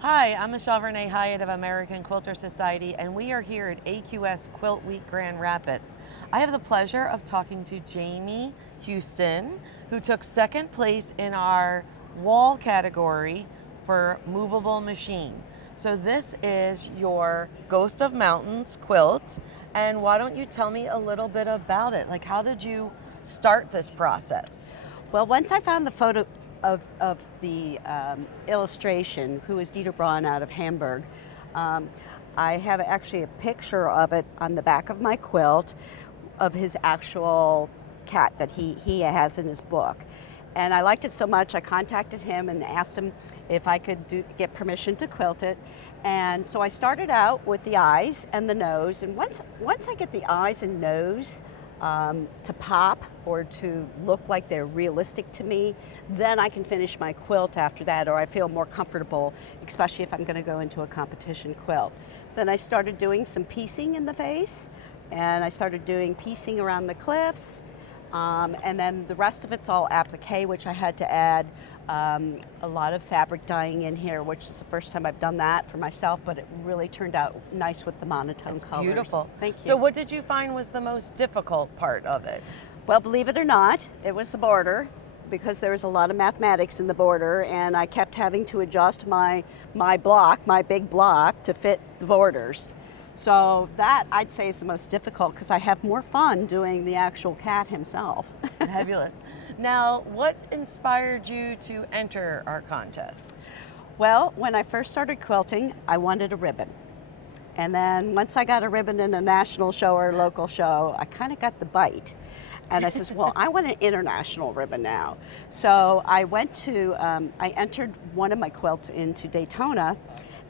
Hi, I'm Michelle Renee Hyatt of American Quilter Society, and we are here at AQS QuiltWeek Grand Rapids. I have the pleasure of talking to Jamie Huston, who took second place in our wall category for movable machine. So this is your Ghost of Mountains quilt, and why don't you tell me a little bit about it? Like, how did you start this process? Well, once I found the photo of the illustration, who is Dieter Braun out of Hamburg, I have actually a picture of it on the back of my quilt of his actual cat that he has in his book. And I liked it so much, I contacted him and asked him if I could get permission to quilt it. And so I started out with the eyes and the nose. And once I get the eyes and nose to pop or to look like they're realistic to me, then I can finish my quilt after that, or I feel more comfortable, especially if I'm going to go into a competition quilt. Then I started doing some piecing in the face, and I started doing piecing around the cliffs, and then the rest of it's all applique, which I had to add a lot of fabric dyeing in here, which is the first time I've done that for myself, but it really turned out nice with the monotone colors. Beautiful. Thank you. So what did you find was the most difficult part of it? Well, believe it or not, it was the border, because there was a lot of mathematics in the border, and I kept having to adjust my block, my big block, to fit the borders. So that, I'd say, is the most difficult, because I have more fun doing the actual cat himself. Fabulous. Now, what inspired you to enter our contest? Well, when I first started quilting, I wanted a ribbon. And then once I got a ribbon in a national show or a local show, I kind of got the bite. And I says, well, I want an international ribbon now. So I went to, I entered one of my quilts into Daytona.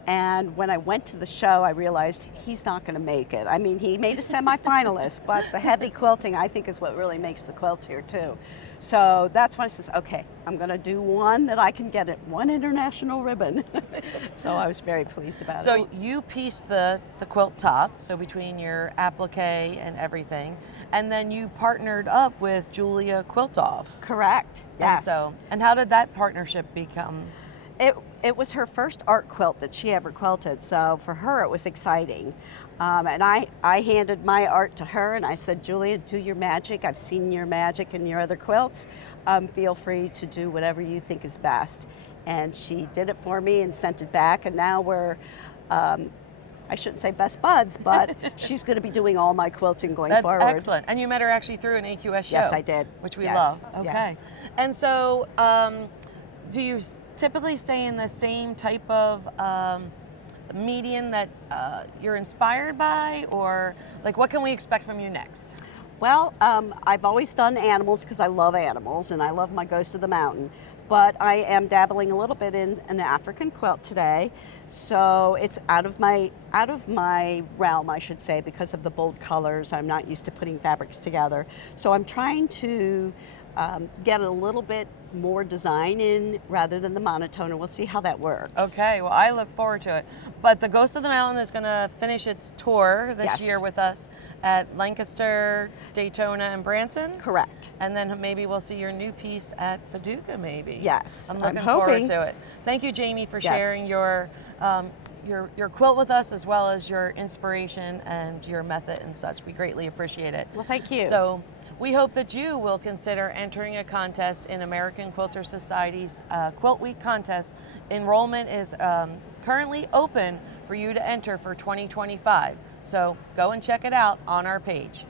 And when I went to the show, I realized he's not going to make it. I mean, he made a semi-finalist, but the heavy quilting, I think, is what really makes the quilts here, too. So that's when I says, okay, I'm going to do one that I can get it, one international ribbon. So I was very pleased about it. So you pieced the quilt top, so between your applique and everything, and then you partnered up with Julie Quiltoff. Correct, yes. And how did that partnership become? It was her first art quilt that she ever quilted, so for her it was exciting. And I handed my art to her, and I said, Julia, do your magic. I've seen your magic in your other quilts. Feel free to do whatever you think is best. And she did it for me and sent it back, and now we're, I shouldn't say best buds, but she's going to be doing all my quilting going forward. That's excellent. And you met her actually through an AQS show. Yes, I did. Which we Yes. love. Okay. Yeah. And so do you typically stay in the same type of medium that you're inspired by, or like what can we expect from you next? Well, I've always done animals because I love animals and I love my Ghost of the Mountain, but I am dabbling a little bit in an African quilt today, so it's out of my realm, I should say, because of the bold colors. I'm not used to putting fabrics together, so I'm trying to get a little bit more design in rather than the monotone, and we'll see how that works. Okay, well, I look forward to it. But the Ghost of the Mountain is going to finish its tour this Yes. year with us at Lancaster, Daytona, and Branson. Correct. And then maybe we'll see your new piece at Paducah, maybe. Yes, I'm I'm looking forward hoping. to it. Thank you, Jamie, for Yes. sharing your quilt with us, as well as your inspiration and your method and such. We greatly appreciate it. Well, thank you. So we hope that you will consider entering a contest in American Quilter Society's Quilt Week contest. Enrollment is currently open for you to enter for 2025. So go and check it out on our page.